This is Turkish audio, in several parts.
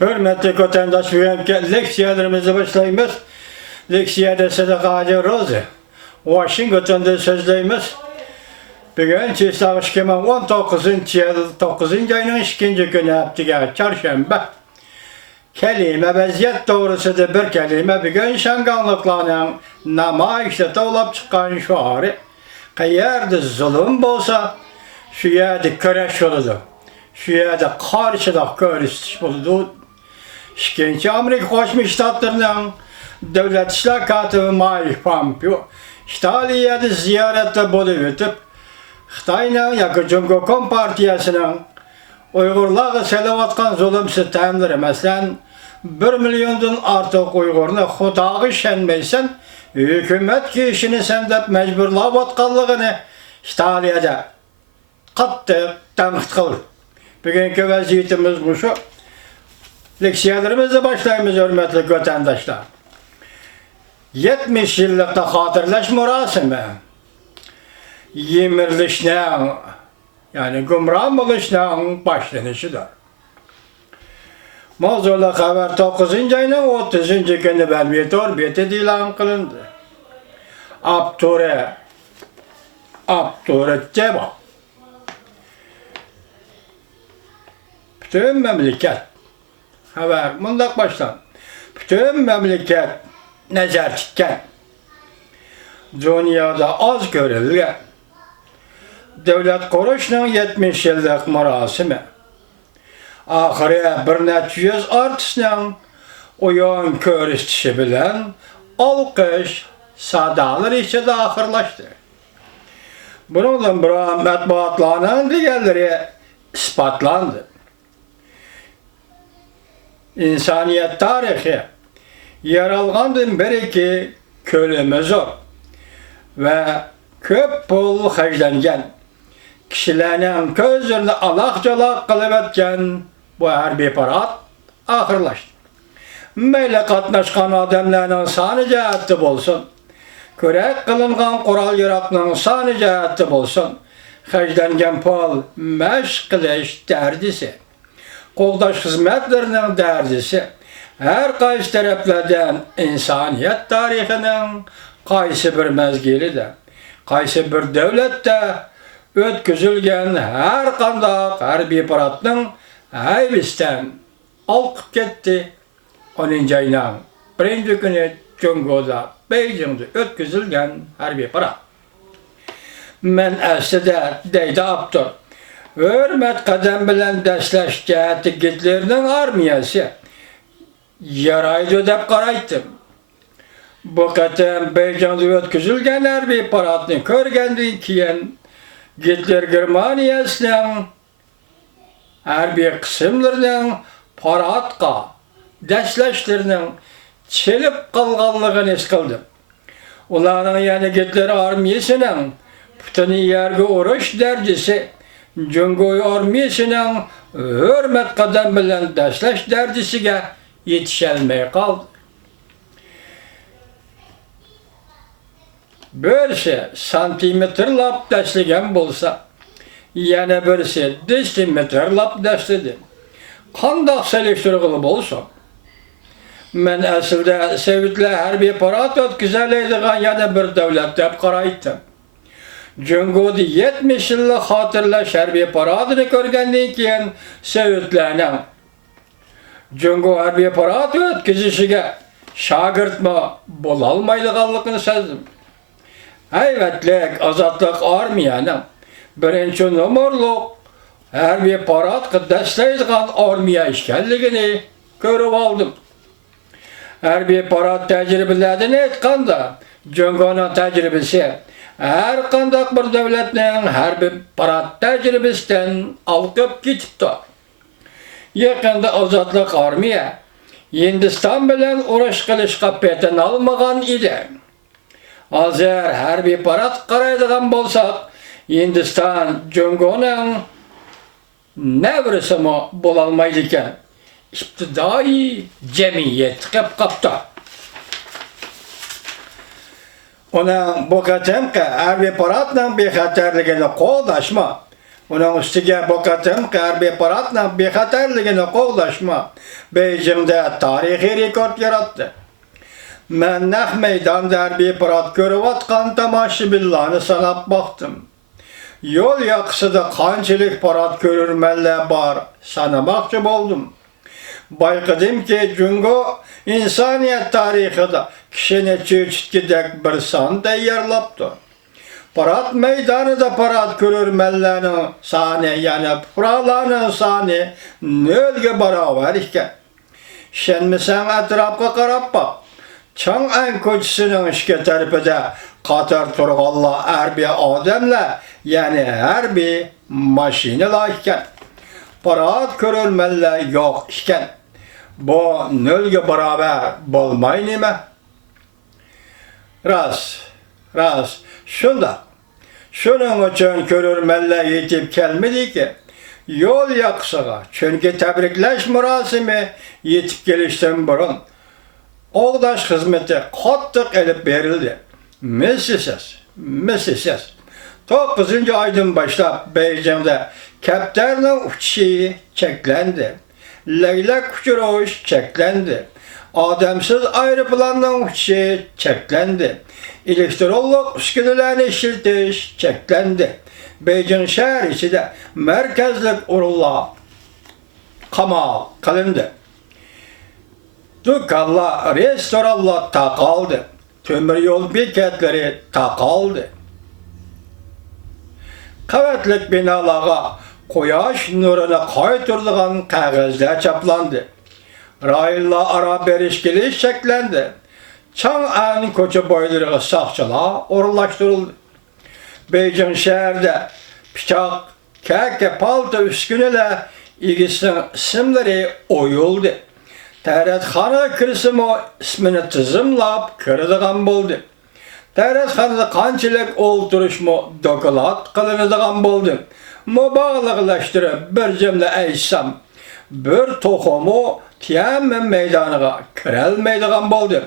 Hürmetli vatandaş, bugün leksiyalarımızı başlayımız. Leksiyada Sadakacı Rozi. Washington'da sözleyimiz. Bugün Çiğsağış Kemal 19. yıl 9. ayının 2. günü haftıga çarşamba. Kelime vaziyet doğrusudur bir kelime. Bugün şanganlıklarının namayişte tolap çıkan şuarı. Kayardı zulüm bolsa, şu yerde köreş oldu. Şu yerde karşıda körüstüş buldu. İkinci Amerika Koşmuş Ştatlarının Devlet İşler Katibi Mike Pompeo, İtalya'da ziyarette bulup, Xitay'ın yakı Cumhuriyet Kompartiyasının Uygurlarga selavatkan zulüm sistemleri, mesela 1 milyondan artık Uygur'unu Xudağı şenmeysen, hükümet ki işini sendep mecburlap atkanlığını İtalya'da katı tanıt kılır. Bugünkü vaziyetimiz bu şu. Leksiyalarımızla başlayımız hürmetli vatandaşlar. 70 yıllıkta hatırlaş murasimi. Yemirlişnen, yani gümrah buluşnan başlanışıdır. Mavzula haber 9. ayının 30. günü belmiyeti orbiyeti ilan kılındı. Abdure Ceba. Bütün memleket haber mundak baştan. Bütün memleket nezer çıkken. Dünyada az görülgen. Devlet kuruluşunun 70 yıllık murasimi. Ahire bir neçe yüz artistinin oyun körüstüşü bilen alkış sadalar içinde ahırlaştı. Bununla bir matbuatlarının diğerleri ispatlandı. İnsaniyet tarihi yer alğandan beri ki kölümü zor ve köp pul harcangan kişilerin gözlerini alaqcalaq qılıp etken bu harbiy parat ahırlaştı. Meyle qatnaşqan adamlarının sani cəhətli bolsun, körək qılınğan qoral yaraqның sani cəhətli bolsun, harcangan pul məşq qilish dərdisi. Qoğdaş hizmetlerinin derdisi, her kaysi taraflardan insaniyet tarihinin kaysi bir mezgili kaysi bir devlette ötküzülgen her kandak harbiy paratның aybisten alkıp gitti. 10. ayının 1. günü Cungo'da, Beijing'de ötküzülgen harbiy parat. Men aslida deydi Abdur. Hürmet kadem bilen desleş cəhəti Hitler'nin armiyası yaraydı dep qaraytdım. Bu qatem Beijing'de ötküzülgen harbiy paratını körgenden kiyen Hitler Germaniyasının harbiy kısımlarının paratqa desleşlerinin çelip qalğanlığını es qıldım. Ularning yani Hitler armiyasının bütün yerge uruş derecesi Cungoy armiyasının hürmet kadem bilen desleş derdisiga yetişelmey kaldı. Birisi santimetrlap desligen bolsa, yana birisi desimetrlap desledi. Qandaq selektirgili bolsa, men aslida Sovetlar harbiy parat ötküzəleydigan yana bir devlet dep qaraytdım. Cungo'da 70 yıllık hatırlaş harbiy paradını körgenden keyin Sovetlarning Cungo harbiy parat ötküzüşüge şagirtma bolalmaydiganligini sezdim. Hayvetlik azatlık armiyanın birinci numaralı harbiy parat destleydigan armiya işkenligini görüp aldım. Harbiy parat tecrübelerini etqanda Cungo'nun tecrübesi her kandak bir devletinin harbiy parat tecrübesinden alkıp gitipti. Yakında azatlık armiya Hindistan bilen uruş qilishqa petin almagan idi. Hazır harbiy parat qaraydigan bolsak, Hindistan Cungo'nun nevrisi mi bolalmaydı iken, iptidai cemiyet qip qapti. Ona bu qatimki harbiy paratning bexatarligini qo'llashma Onun üstüge bu katım harbiy paratla bexatarligini qoğlaşma Beijing'de tarihi rekord yarattı. Men naq meydanda harbiy parat görüp atkan tamaşibillahını sanap baktım. Yol yakısıda kançılık parat görürmeller bar sanamakçı oldum. Bayqadım ki Cungo insaniyet tarihide kişini çeşitgidek bir san tayarlaptı. Parat meydanı da parat görürmellerinin sani yani puralarının sani nölge beraber iken. Şenmisen etrafka karap bak. Çang en koçsinin işke terpide Katar turgalla her bir adamla yani her bir maşinela iken. Parat görülmeler yok iken. Bu nölge beraber bolmayın mı? Rast. Şunda. Şunun için görülmeler yetip gelmedi ki yol yaksağa. Çünkü tebrikleş murasimi yetip gelişten burun. Oğdaş hizmeti kattık elip verildi. Mesises. 9. aydan başlap Beijing'de kaptanın uçuşu çeklendi. Leylek uçuruş çeklendi. Adamsız aeroplanın uçuşu çeklendi. Elektronik üsküdülerini işletiş çeklendi. Beijing şehir içinde merkezlik urulla kamal kılındı. Dükkanlar, restoranlar takaldı. Tömür yol beketleri takaldı. Kavetlik binalara koyaş nuruna kaytırdıgan kağızlar çaplandı. Rayla ara berişkili şeklendi. Çang'an koçu boyları sakçılar orlaştırıldı. Beijing şehirde bıçak, keke, palto üsküneler ilgisinin isimleri oyuldu. Təhriratxana kirisimi ismini tizimlap kırdıgan boldu. Təhriratxanada qançılık olturuşmu dokulat kılınıdığan boldu. Mübağlıqlaştırıp bir cümle eysem, bir toxumu Tianmen meydanıga kirelmeydigan boldu.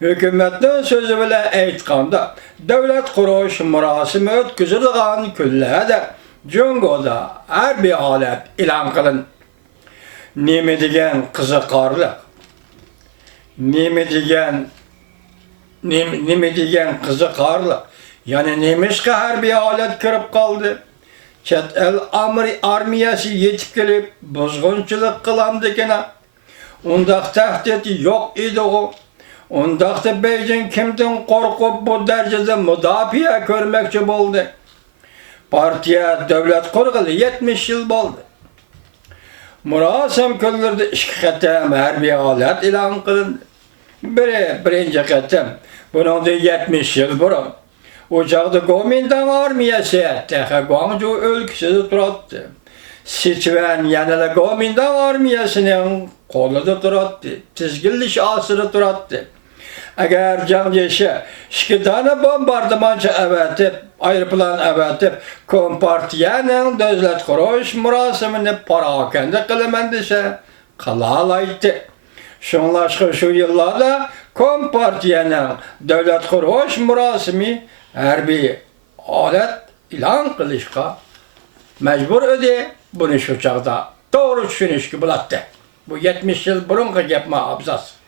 Hükümetin sözü bile eytqanda, devlet kuruş murasimi ötküzüdügan küllerde Cungo'da her bir alet ilan kılın. Nemi degen kızıkarlık, nemi degen kızıkarlık, yani nemişke her bir alet kirip kaldı. Çet el armiyası yetip gelip bozgunçılık kılan dikine. Ondak tehdit yok idi o. Ondakta Beijing kimden korkup bu derecede müdafiye görmekçi oldu. Partiye devlet kurgalı 70 yıl oldu. Murasım küllerde iki katem harbiy alet ilan kılındı. Birinci katem, bunun da 70 yıl burun. Ocaqda Kuomintang armiyası tehe Guangzhou ülkesinde turattı. Sichuan yanıla Kuomintang armiyasının koluda turattı. Tizgilliş asırı turattı. Eğer Cangceşi iki tane bombardımançı evetip, aeroplan evetip, Kompartiyanın devlet kuruş murasimini parakende kılımendişe kalalaydı. Şunlaşkı şu yıllarda Kompartiyanın devlet kuruş murasimi her bir alet ilan kılışka mecbur öde. Bunu şu çağda doğru düşünüş ki bulattı. Bu 70 yıl burun yapma abzas.